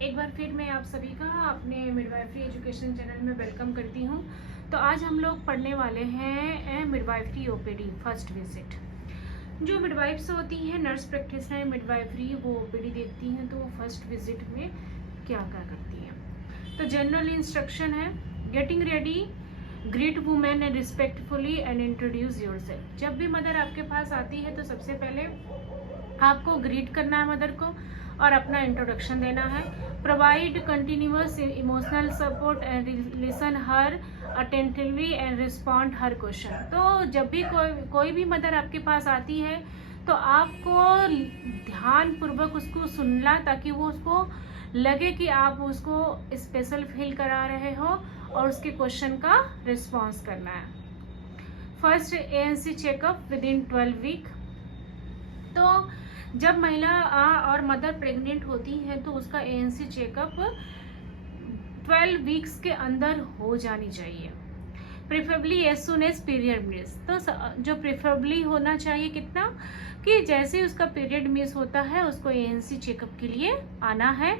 एक बार फिर मैं आप सभी का अपने मिडवाइफरी एजुकेशन चैनल में वेलकम करती हूँ। तो आज हम लोग पढ़ने वाले हैं मिडवाइफरी ओपीडी फर्स्ट विजिट। जो मिडवाइफ्स होती हैं, नर्स प्रैक्टिशनर मिडवाइफरी, वो ओपीडी देखती हैं तो वो फर्स्ट विजिट में क्या क्या करती हैं। तो जनरल इंस्ट्रक्शन है, getting ready, greet women and respectfully and introduce yourself. जब भी मदर आपके पास आती है तो सबसे पहले आपको ग्रीट करना है मदर को और अपना इंट्रोडक्शन देना है। Provide continuous emotional support and listen her attentively and respond her question. तो जब भी कोई भी मदर आपके पास आती है तो आपको ध्यान पूर्वक उसको सुनना, ताकि वो उसको लगे कि आप उसको स्पेशल फील करा रहे हो और उसके क्वेश्चन का रिस्पॉन्स करना है। First ANC checkup within 12 week. तो जब महिला और मदर प्रेग्नेंट होती है तो उसका ANC चेकअप 12 वीक्स के अंदर हो जानी चाहिए, preferably as soon as period miss. तो जो प्रेफरेबली होना चाहिए कितना, कि जैसे ही उसका पीरियड मिस होता है उसको ANC चेकअप के लिए आना है।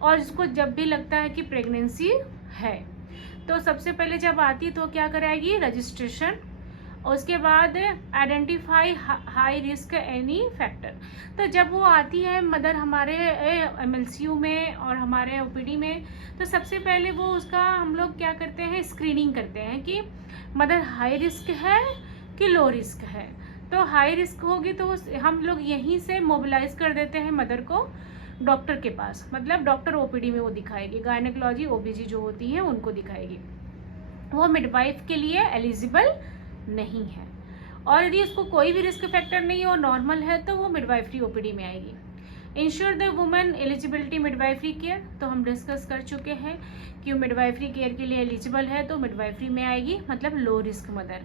और उसको जब भी लगता है कि प्रेगनेंसी है तो सबसे पहले जब आती है तो क्या कराएगी, रजिस्ट्रेशन। उसके बाद identify high risk any factor. तो जब वो आती है मदर हमारे MLCU में और हमारे OPD में, तो सबसे पहले वो उसका हम लोग क्या करते हैं, स्क्रीनिंग करते हैं कि मदर हाई रिस्क है कि लो रिस्क है। तो हाई रिस्क होगी तो हम लोग यहीं से मोबिलाइज कर देते हैं मदर को डॉक्टर के पास, मतलब डॉक्टर OPD में वो दिखाएगी, गायनेकोलॉजी OBG जो होती है उनको दिखाएगी। वो मिडवाइफ के लिए एलिजिबल नहीं है। और यदि उसको कोई भी रिस्क फैक्टर नहीं और नॉर्मल है तो वो मिडवाइफरी OPD में आएगी। Ensure the women eligibility midwifery care. तो हम डिस्कस कर चुके हैं कि मिडवाइफरी केयर के लिए एलिजिबल है तो मिडवाइफरी में आएगी, मतलब low risk mother.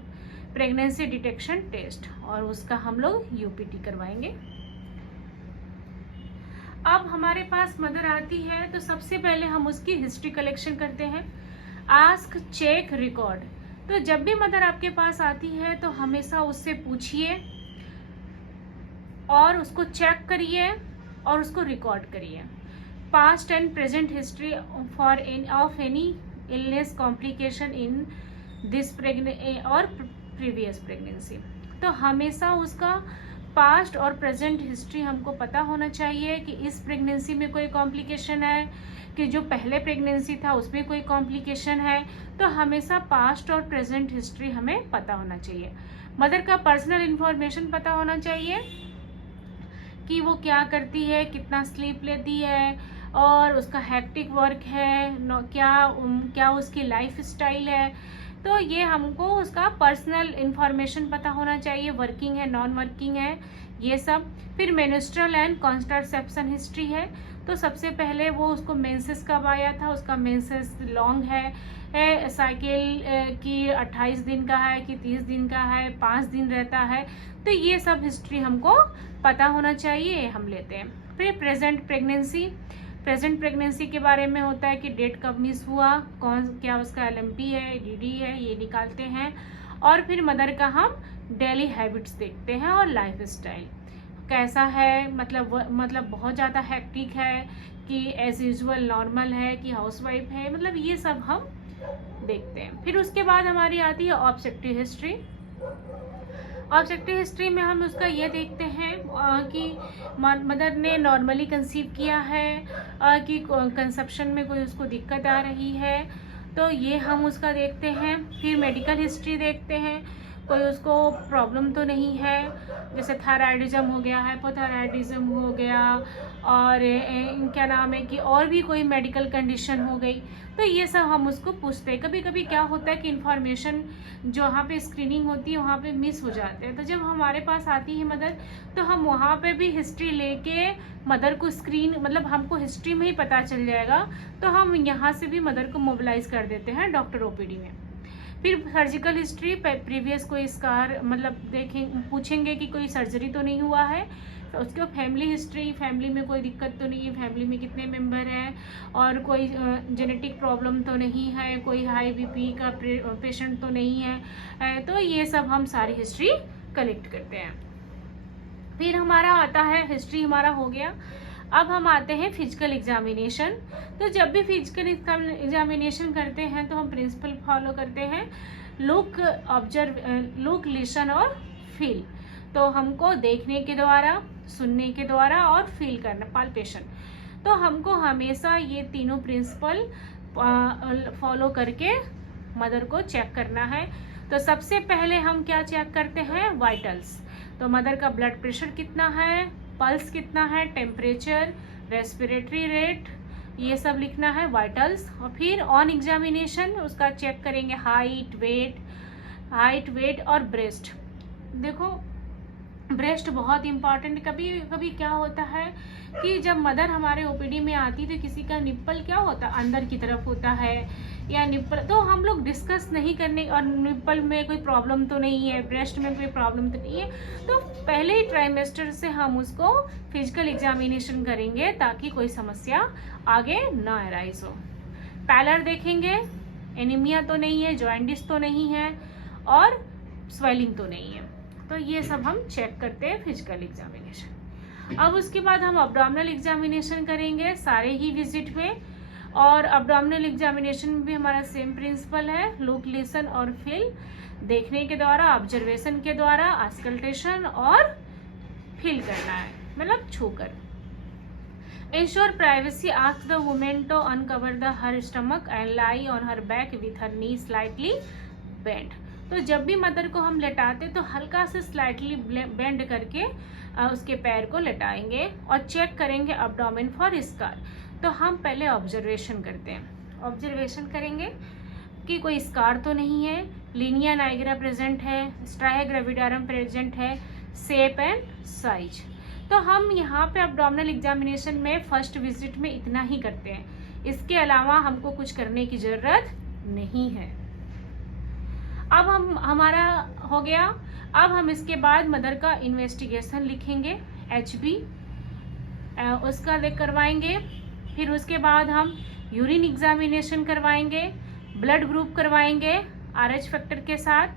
Pregnancy detection test, और उसका हम लोग UPT करवाएंगे। अब हमारे पास मदर आती है तो सबसे पहले हम उसकी हिस्ट्री कलेक्शन करते हैं। Ask, check, record. तो जब भी मदर आपके पास आती है तो हमेशा उससे पूछिए और उसको चेक करिए और उसको रिकॉर्ड करिए। Past and present history for of any illness complication in this और प्रीवियस प्रेगनेंसी। तो हमेशा उसका पास्ट और प्रेजेंट हिस्ट्री हमको पता होना चाहिए कि इस प्रेगनेंसी में कोई कॉम्प्लिकेशन है, कि जो पहले प्रेगनेंसी था उसमें कोई कॉम्प्लिकेशन है। तो हमेशा पास्ट और प्रेजेंट हिस्ट्री हमें पता होना चाहिए। मदर का पर्सनल इंफॉर्मेशन पता होना चाहिए कि वो क्या करती है, कितना स्लीप लेती है, और उसका हेक्टिक वर्क है, क्या उसकी लाइफ स्टाइल है। तो ये हमको उसका पर्सनल इंफॉर्मेशन पता होना चाहिए, वर्किंग है, नॉन वर्किंग है, ये सब। फिर मेंस्ट्रुअल एंड कॉन्ट्रासेप्शन हिस्ट्री है। तो सबसे पहले वो उसको मेंसेस कब आया था, उसका मेंसेस लॉन्ग है, साइकिल की 28 दिन का है कि 30 दिन का है, 5 दिन रहता है। तो ये सब हिस्ट्री हमको पता होना चाहिए, हम लेते हैं। फिर प्रेजेंट प्रेगनेंसी के बारे में होता है कि डेट कब मिस हुआ, क्या उसका LMP है, DD है, ये निकालते हैं। और फिर मदर का हम डेली हैबिट्स देखते हैं और लाइफ स्टाइल कैसा है, मतलब बहुत ज़्यादा हेक्टिक है कि एज यूजुअल नॉर्मल है कि हाउसवाइफ है, मतलब ये सब हम देखते हैं। फिर उसके बाद हमारी आती है ऑब्जेक्टिव हिस्ट्री। ऑब्जेक्टिव हिस्ट्री में हम उसका ये देखते हैं कि मदर ने नॉर्मली कंसीव किया है, कि कंसेप्शन में कोई उसको दिक्कत आ रही है, तो ये हम उसका देखते हैं। फिर मेडिकल हिस्ट्री देखते हैं, कोई उसको प्रॉब्लम तो नहीं है, जैसे थायराइडिज्म हो गया, हाइपोथायराइडिज्म हो गया, और क्या नाम है कि और भी कोई मेडिकल कंडीशन हो गई। तो ये सब हम उसको पूछते हैं। कभी कभी क्या होता है कि इन्फॉर्मेशन जो वहाँ पे स्क्रीनिंग होती है वहाँ पे मिस हो जाते हैं, तो जब हमारे पास आती है मदर तो हम वहाँ पे भी हिस्ट्री लेके मदर को मतलब हमको हिस्ट्री में ही पता चल जाएगा, तो हम यहाँ से भी मदर को मोबिलाइज कर देते हैं डॉक्टर OPD में। फिर सर्जिकल हिस्ट्री, प्रीवियस कोई स्कार, मतलब पूछेंगे कि कोई सर्जरी तो नहीं हुआ है। तो उसके बाद फैमिली हिस्ट्री, फैमिली में कोई दिक्कत तो नहीं है, फैमिली में कितने मेंबर हैं, और कोई जेनेटिक प्रॉब्लम तो नहीं है, कोई हाई BP का पेशेंट तो नहीं है। तो ये सब हम सारी हिस्ट्री कलेक्ट करते हैं। फिर हमारा आता है, हिस्ट्री हमारा हो गया। अब हम आते हैं फिजिकल एग्जामिनेशन। तो जब भी फिजिकल एग्जामिनेशन करते हैं तो हम प्रिंसिपल फॉलो करते हैं, लुक, ऑब्जर्व, लुक, लिसन और फील। तो हमको देखने के द्वारा, सुनने के द्वारा और फील करना, पाल्पेशन। तो हमको हमेशा ये तीनों प्रिंसिपल फॉलो करके मदर को चेक करना है। तो सबसे पहले हम क्या चेक करते हैं, वाइटल्स। तो मदर का ब्लड प्रेशर कितना है, पल्स कितना है, टेम्परेचर, रेस्पिरेटरी रेट, ये सब लिखना है, वाइटल्स। और फिर ऑन एग्जामिनेशन उसका चेक करेंगे हाइट, वेट और ब्रेस्ट। देखो ब्रेस्ट बहुत इंपॉर्टेंट। कभी कभी क्या होता है कि जब मदर हमारे ओपीडी में आती तो किसी का निप्पल क्या होता है, अंदर की तरफ होता है, या निप्पल, तो हम लोग डिस्कस नहीं करने, और निप्पल में कोई प्रॉब्लम तो नहीं है, ब्रेस्ट में कोई प्रॉब्लम तो नहीं है, तो पहले ही ट्राइमेस्टर से हम उसको फिजिकल एग्जामिनेशन करेंगे ताकि कोई समस्या आगे ना अराइज हो। पैलर देखेंगे, एनीमिया तो नहीं है, जॉइंटिस तो नहीं है और स्वेलिंग तो नहीं है। तो ये सब हम चेक करते हैं फिजिकल एग्जामिनेशन। अब उसके बाद हम अब्डोमिनल एग्जामिनेशन करेंगे सारे ही विजिट में, और अब्डोमिनल एग्जामिनेशन में भी हमारा सेम प्रिंसिपल है, लुक, लिसन और फील। देखने के द्वारा, ऑब्जर्वेशन के द्वारा, आस्कल्टेशन और फील करना है, मतलब छूकर। Ensure privacy, ask the women to uncover the her stomach and lie on her back with her knee slightly bend. तो जब भी मदर को हम लेटाते तो हल्का से स्लाइटली बेंड करके उसके पैर को लेटाएंगे और चेक करेंगे अब्डोमेन फॉर स्कार। तो हम पहले ऑब्जर्वेशन करते हैं, ऑब्जर्वेशन करेंगे कि कोई स्कार तो नहीं है, लीनिया नाइग्रा प्रेजेंट है, स्ट्राया ग्रेविडारम प्रेजेंट है, शेप एंड साइज। तो हम यहाँ पे अब्डोमिनल एग्जामिनेशन में फर्स्ट विजिट में इतना ही करते हैं, इसके अलावा हमको कुछ करने की जरूरत नहीं है। अब हमारा हो गया। अब हम इसके बाद मदर का इन्वेस्टिगेशन लिखेंगे, HB उसका करवाएंगे। फिर उसके बाद हम यूरिन एग्जामिनेशन करवाएंगे, ब्लड ग्रुप करवाएंगे RH फैक्टर के साथ,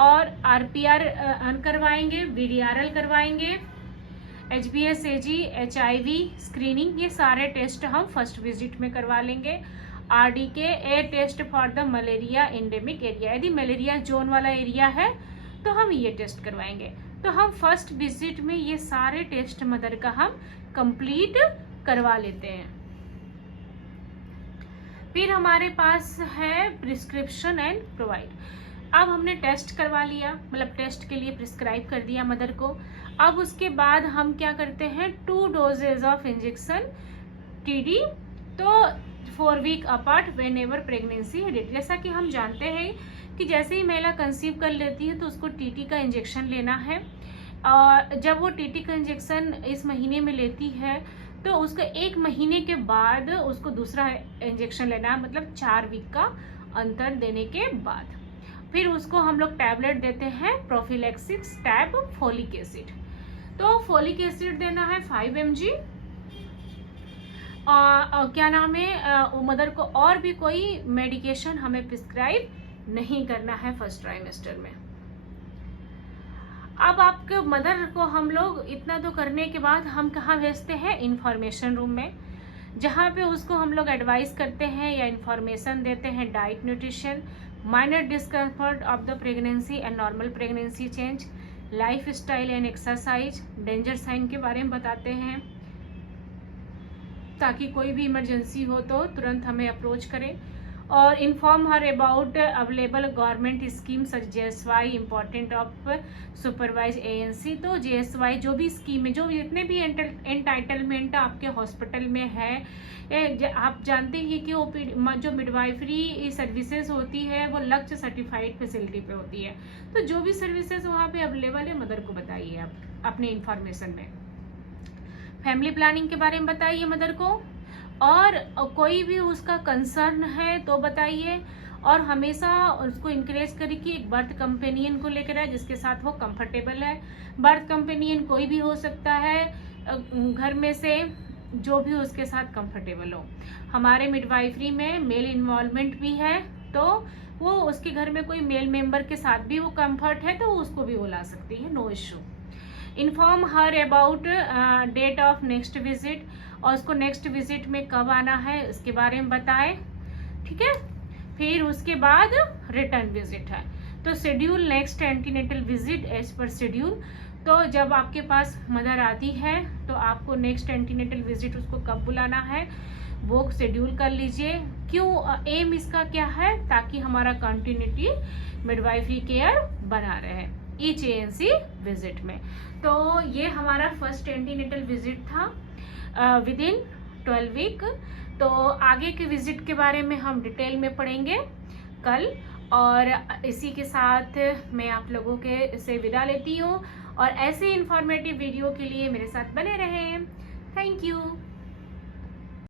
और RPR करवाएंगे, VDRL करवाएंगे, HBS AG, HIV स्क्रीनिंग, ये सारे टेस्ट हम फर्स्ट विजिट में करवा लेंगे। RDK a test for the malaria endemic area, यदि मलेरिया जोन वाला एरिया है तो हम ये टेस्ट करवाएंगे। तो हम फर्स्ट विजिट में ये सारे टेस्ट मदर का हम कंप्लीट करवा लेते हैं। फिर हमारे पास है प्रिस्क्रिप्शन एंड प्रोवाइड। अब हमने टेस्ट करवा लिया, मतलब टेस्ट के लिए प्रिस्क्राइब कर दिया मदर को। अब उसके बाद हम क्या करते हैं, 2 डोजेज ऑफ इंजेक्शन TD, तो 4 week apart when ever pregnancy है डेट। जैसा कि हम जानते हैं कि जैसे ही महिला कंसीव कर लेती है तो उसको TT का इंजेक्शन लेना है, और जब वो TT का इंजेक्शन इस महीने में लेती है तो उसको 1 महीने के बाद उसको दूसरा इंजेक्शन लेना है, मतलब 4 वीक का अंतर देने के बाद। फिर उसको हम लोग टैबलेट देते हैं, प्रोफिलैक्सिस टैब फोलिक एसिड। तो फोलिक एसिड देना है 5 mg। क्या नाम है, मदर को और भी कोई मेडिकेशन हमें प्रिस्क्राइब नहीं करना है फर्स्ट ट्राइमेस्टर में। अब आपके मदर को हम लोग इतना तो करने के बाद हम कहाँ भेजते हैं, इंफॉर्मेशन रूम में, जहाँ पे उसको हम लोग एडवाइस करते हैं या इंफॉर्मेशन देते हैं, diet, nutrition, minor discomfort of the pregnancy and normal pregnancy change, life style and exercise, danger sign के बारे में बताते हैं ताकि कोई भी इमरजेंसी हो तो तुरंत हमें अप्रोच करें, और inform her about available government scheme such JSY, important of supervise ANC। तो JSY जो भी स्कीम है, जो जितने भी एंटाइटलमेंट आपके हॉस्पिटल में है, आप जानते हैं कि OPD जो मिडवाइफरी सर्विसेज होती है वो लक्ष्य सर्टिफाइड फैसिलिटी पे होती है। तो जो भी सर्विसेज वहाँ पे अवेलेबल है मदर को बताइए आप अपने इंफॉर्मेशन में। फैमिली प्लानिंग के बारे में बताइए मदर को, और कोई भी उसका कंसर्न है तो बताइए, और हमेशा उसको इंकरेज करिए कि एक बर्थ कंपेनियन को लेकर आए जिसके साथ वो कंफर्टेबल है। बर्थ कंपेनियन कोई भी हो सकता है घर में से, जो भी उसके साथ कंफर्टेबल हो। हमारे मिडवाइफरी में मेल इन्वॉल्वमेंट भी है, तो वो उसके घर में कोई मेल मेंबर के साथ भी वो कंफर्ट है तो उसको भी वो ला सकती है, no issue. Inform her about date of next visit, और उसको नेक्स्ट विजिट में कब आना है उसके बारे में बताएं, ठीक है। फिर उसके बाद रिटर्न विजिट है, तो schedule next antenatal visit as per schedule. तो जब आपके पास मदर आती है तो आपको नेक्स्ट एंटीनेटल विजिट उसको कब बुलाना है वो शेड्यूल कर लीजिए। क्यों, एम इसका क्या है, ताकि हमारा कंटिन्यूटी मिडवाइफरी केयर बना रहे ईच ANC विजिट में। तो ये हमारा फर्स्ट एंटीनेटल विजिट था विद इन 12 वीक। तो आगे के विजिट के बारे में हम डिटेल में पढ़ेंगे कल, और इसी के साथ मैं आप लोगों के से विदा लेती हूँ, और ऐसे इंफॉर्मेटिव वीडियो के लिए मेरे साथ बने रहें। Thank you.